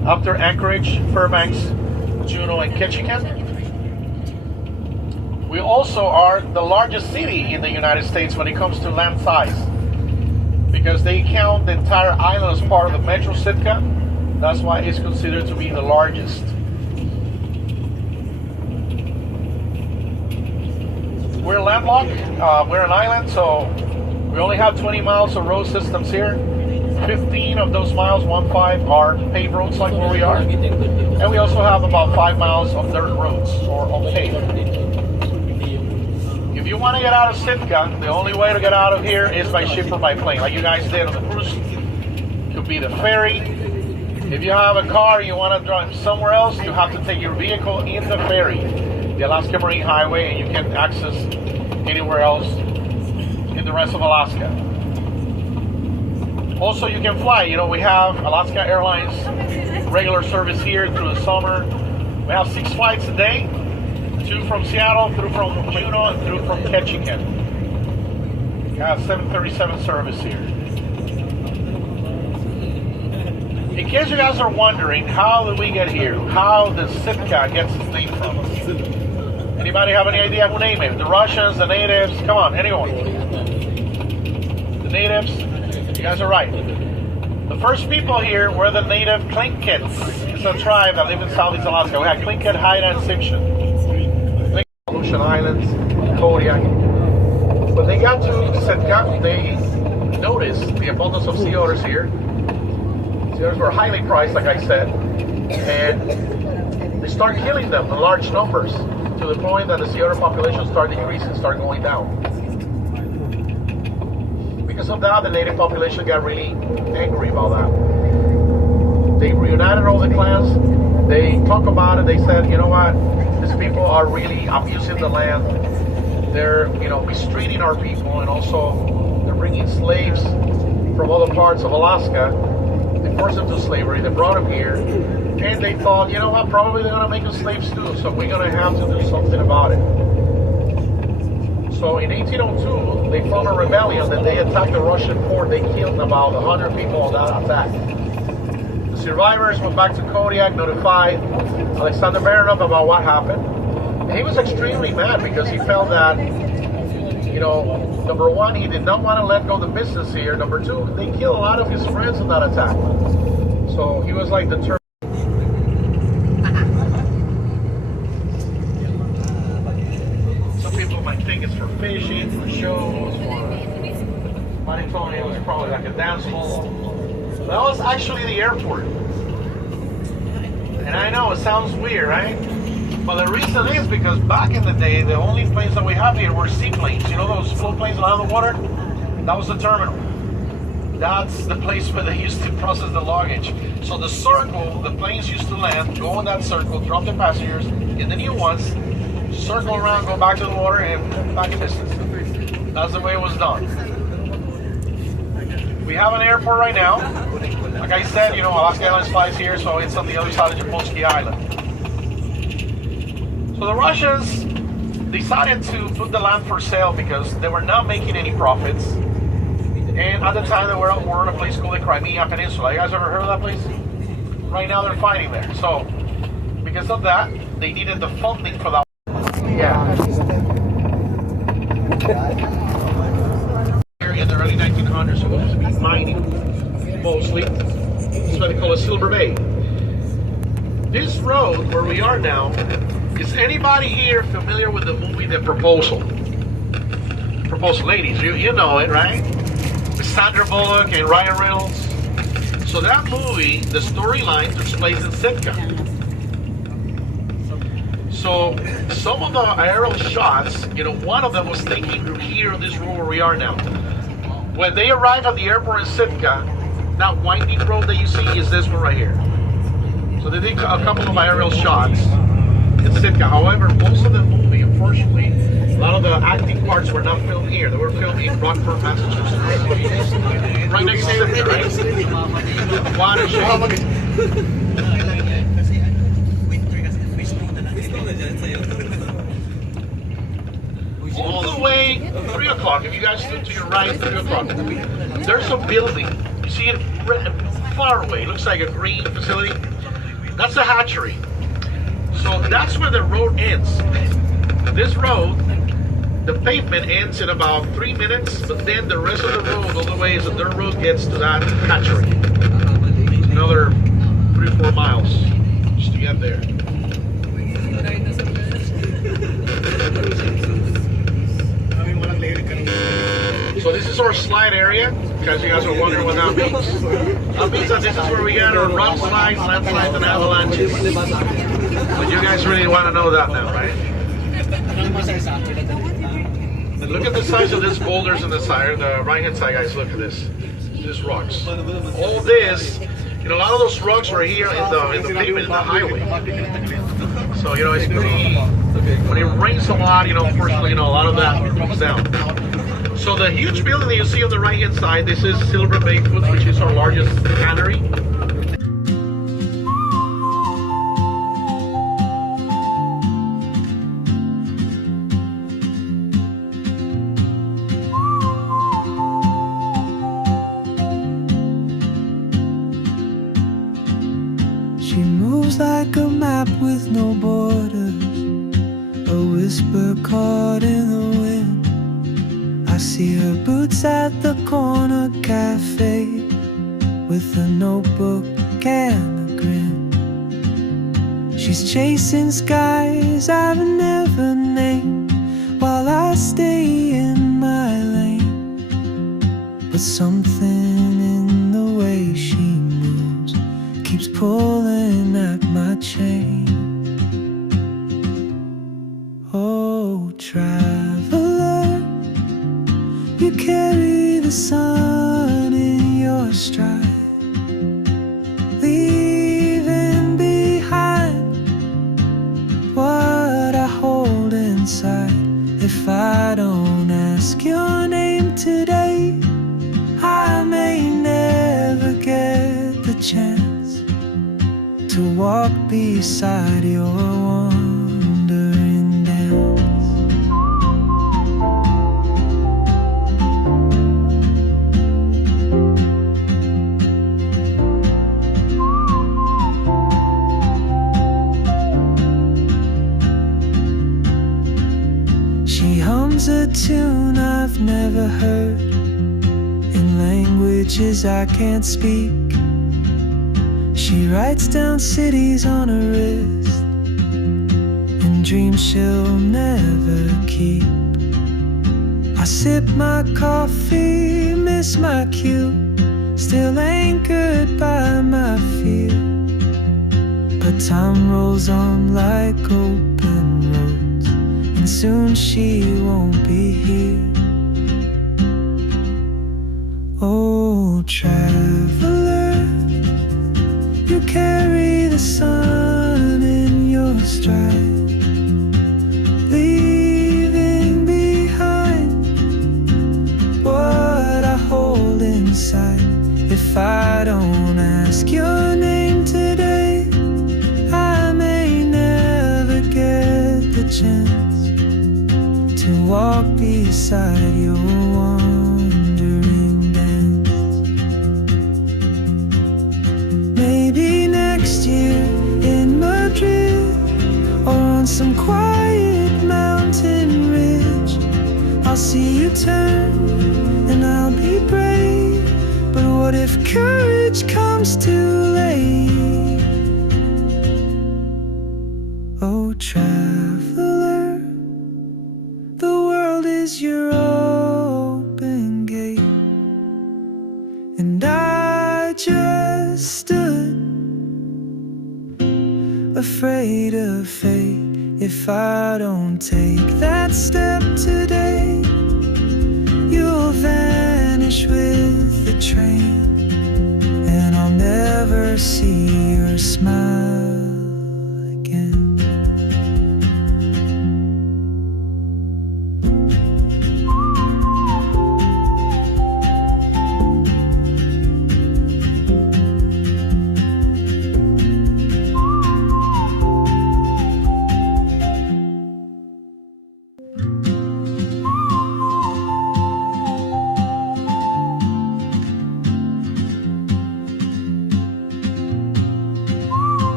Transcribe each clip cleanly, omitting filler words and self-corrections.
after Anchorage, Fairbanks, Juneau, and Ketchikan. We also are the largest city in the United States when it comes to land size, because they count the entire island as part of the Metro Sitka. That's why it's considered to be the largest. We're landlocked. We're an island, so we only have 20 miles of road systems here. 15 of those miles, 15, are paved roads like where we are. And we also have about 5 miles of dirt roads, or unpaved. If you want to get out of Sitka, the only way to get out of here is by ship or by plane, like you guys did on the cruise. It could be the ferry. If you have a car, you want to drive somewhere else, you have to take your vehicle in the ferry, the Alaska Marine Highway, and you can access anywhere else in the rest of Alaska. Also, you can fly. You know, we have Alaska Airlines regular service here through the summer. We have 6 flights a day, 2 from Seattle, 3 from Juneau, and 3 from Ketchikan. We have 737 service here. In case you guys are wondering, how did we get here? How the Sitka gets its name from? Anybody have any idea who named it? The Russians, the natives? Come on, anyone? The natives? You guys are right. The first people here were the native Tlinkits. It's a tribe that lived in Southeast Alaska. We had Tlingit, Haida, and Tsimshian. Aleutian Islands, Kodiak. When they got to Sitka, they noticed the abundance of sea otters here. Sea otters were highly prized, like I said, and they start killing them in large numbers to the point that the sea otter population started decreasing, started going down. Because of that, the native population got really angry about that. They reunited all the clans. They talked about it. They said, you know what? These people are really abusing the land. They're, mistreating our people, and also they're bringing slaves from other parts of Alaska. They forced them to slavery. They brought them here, and they thought, you know what? Probably they're going to make us slaves too. So we're going to have to do something about it. So in 1802, they formed a rebellion. That they attacked the Russian fort. They killed about 100 people on that attack. The survivors went back to Kodiak, notified Alexander Baranov about what happened. And he was extremely mad because he felt that, number one, he did not want to let go of the business here. Number two, they killed a lot of his friends in that attack. So he was like determined. Some people might think it's for fishing, for shows, for Manitoba. It was probably like a dance hall. That was actually the airport. And I know it sounds weird, right? But the reason is because back in the day, the only planes that we have here were seaplanes. You know those float planes out of the water? That was the terminal. That's the place where they used to process the luggage. So the circle, the planes used to land, go in that circle, drop the passengers in the new ones, circle around, go back to the water, and back in business. That's the way it was done. We have an airport right now. Like I said, Alaska Airlines flies here, so it's on the other side of Jampolsky Island. So the Russians decided to put the land for sale because they were not making any profits. And at the time, they were on a place called the Crimea Peninsula. You guys ever heard of that place? Right now, they're fighting there. So, because of that, they needed the funding for that. Yeah. In the early 1900s, it was to be mining, mostly. That's why they call it Silver Bay. This road, where we are now, is anybody here familiar with the movie The Proposal? Proposal, ladies, you know it, right? With Sandra Bullock and Ryan Reynolds. So that movie, the storyline takes place in Sitka. So some of the aerial shots, one of them was taken here on this road where we are now. When they arrived at the airport in Sitka, that winding road that you see is this one right here. So they did a couple of aerial shots in Sitka. However, most of the movie, unfortunately, a lot of the acting parts were not filmed here. They were filmed in Rockford, Massachusetts. Right next to Sitka, right? Watershed. All the way 3 o'clock, if you guys look to your right, 3 o'clock, there's a building. You see it far away. It looks like a green facility. That's a hatchery. So that's where the road ends. This road, the pavement ends in about 3 minutes, but then the rest of the road, all the way is the dirt road, gets to that hatchery. Another 3 or 4 miles just to get there. So this is our slide area, because you guys are wondering what that means. That means that this is where we get our rock slides, landslides, and avalanches. But you guys really want to know that now, right? Look at the size of these boulders on the side, the right-hand side, guys. Look at this. These rocks. All this, you know, a lot of those rocks were here in the pavement, in the highway. So, you know, it's pretty, when it rains a lot, you know, unfortunately, you know, a lot of that comes down. So the huge building that you see on the right-hand side, this is Silver Bay Foods, which is our largest cannery. She moves like a map with no borders, a whisper caught in the wind. I see her boots at the corner cafe, with a notebook and a grin. She's chasing skies I've never named, while I stay in my lane. But something in the way she moves keeps pulling at my chain. Oh, traveler, you carry the sun in your stride, leaving behind what I hold inside. If I don't ask your name today, I may never get the chance to walk beside your wandering dance. She hums a tune I've never heard, in languages I can't speak. She writes down cities on her wrist, and dreams she'll never keep. I sip my coffee, miss my cue, still anchored by my fear. But time rolls on like open roads, and soon she won't be here. Oh, traveler, you carry the sun in your stride, leaving behind what I hold inside. If I don't ask your name today, I may never get the chance to walk beside your wandering dance. Maybe next year in Madrid, or on some quiet mountain ridge, I'll see you turn and I'll be brave. But what if courage comes too late? Oh, traveler, the world is your open gate, and I just stood afraid of fate. If I don't take that step today, you'll vanish with the train, and I'll never see your smile again.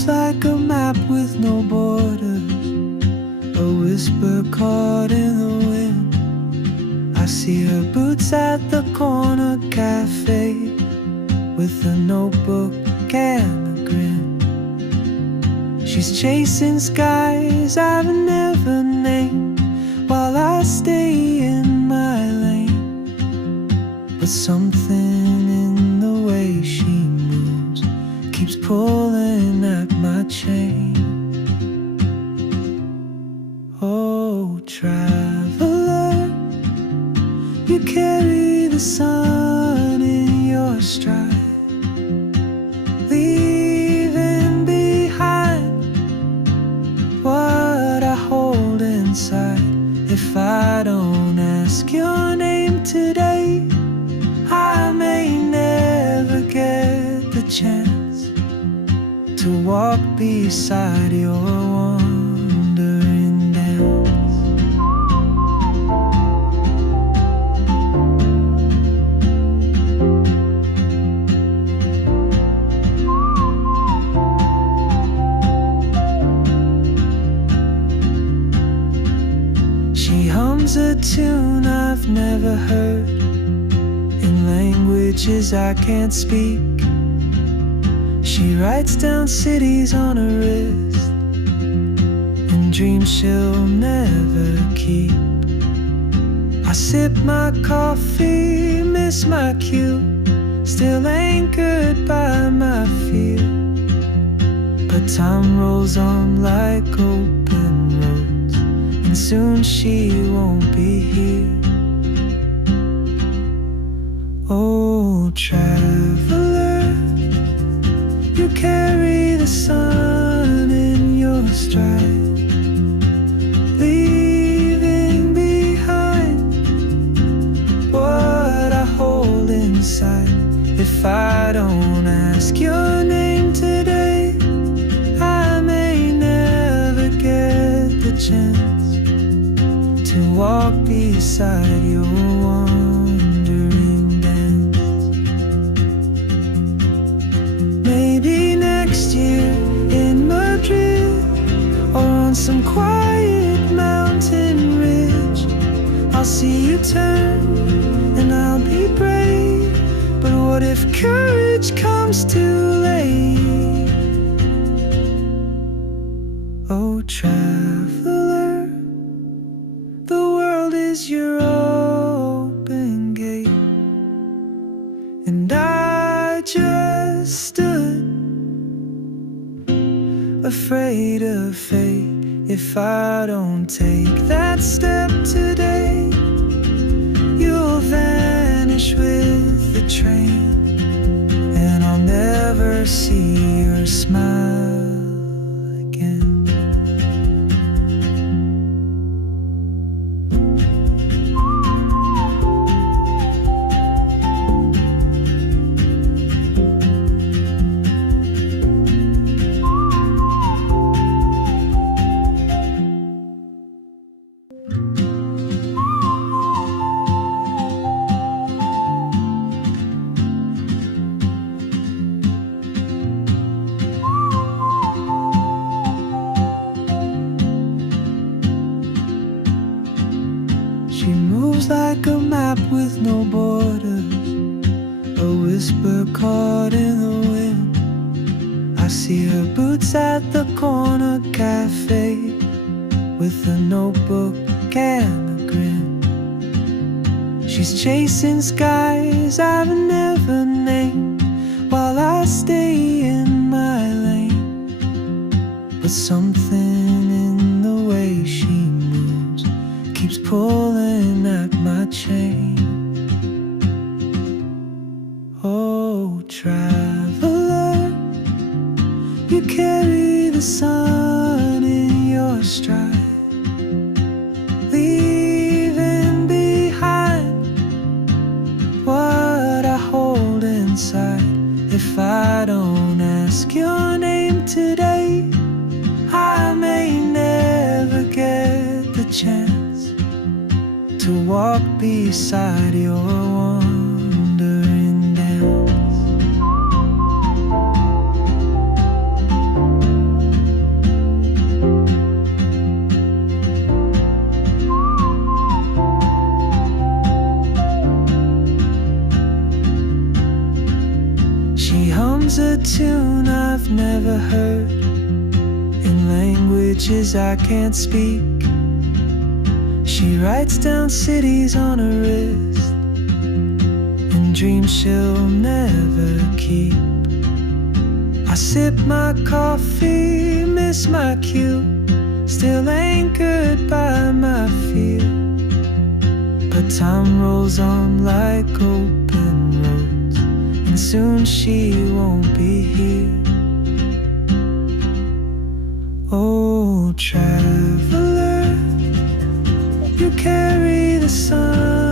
moves like a map with no borders, a whisper caught in the wind. I see her boots at the corner cafe, with a notebook and a grin. She's chasing skies I've never named, while I stay in my lane. But something in the way she moves keeps pulling at my chain. Oh, traveler, you carry the sun in your stride, leaving behind what I hold inside. If I don't ask your name today, I may never get the chance to walk beside your wandering dance. She hums a tune I've never heard, in languages I can't speak. She writes down cities on her wrist, and dreams she'll never keep. I sip my coffee, miss my cue, still anchored by my fear. But time rolls on like open roads, and soon she won't be here. Oh, traveler, you carry the sun in your stride, leaving behind what I hold inside. If I don't ask your name today, I may never get the chance to walk beside your wandering dance. Maybe next year in Madrid, or on some quiet mountain ridge, I'll see you turn and I'll be brave. But what if courage comes too late? Oh, traveler, the world is your open gate, and I just stood afraid of fate. If I don't take that step today, you'll vanish with the train, and I'll never see your smile again. She moves like a map with no borders, a whisper caught in the wind. I see her boots at the corner cafe, with a notebook and a grin. She's chasing skies I've never named, while I stay in my lane. But something in the way she moves keeps pulling at my chain. Oh, traveler, you carry the sun in your stride, leaving behind what I hold inside. If I don't ask your name today, I may never get the chance to walk beside your wandering dance. hums a tune I've never heard in languages I can't speak. She writes down cities on her wrist and dreams she'll never keep. I sip my coffee, miss my cue, still anchored by my fear. But time rolls on like open roads, and soon she won't be here. Oh, traveler, you carry the sun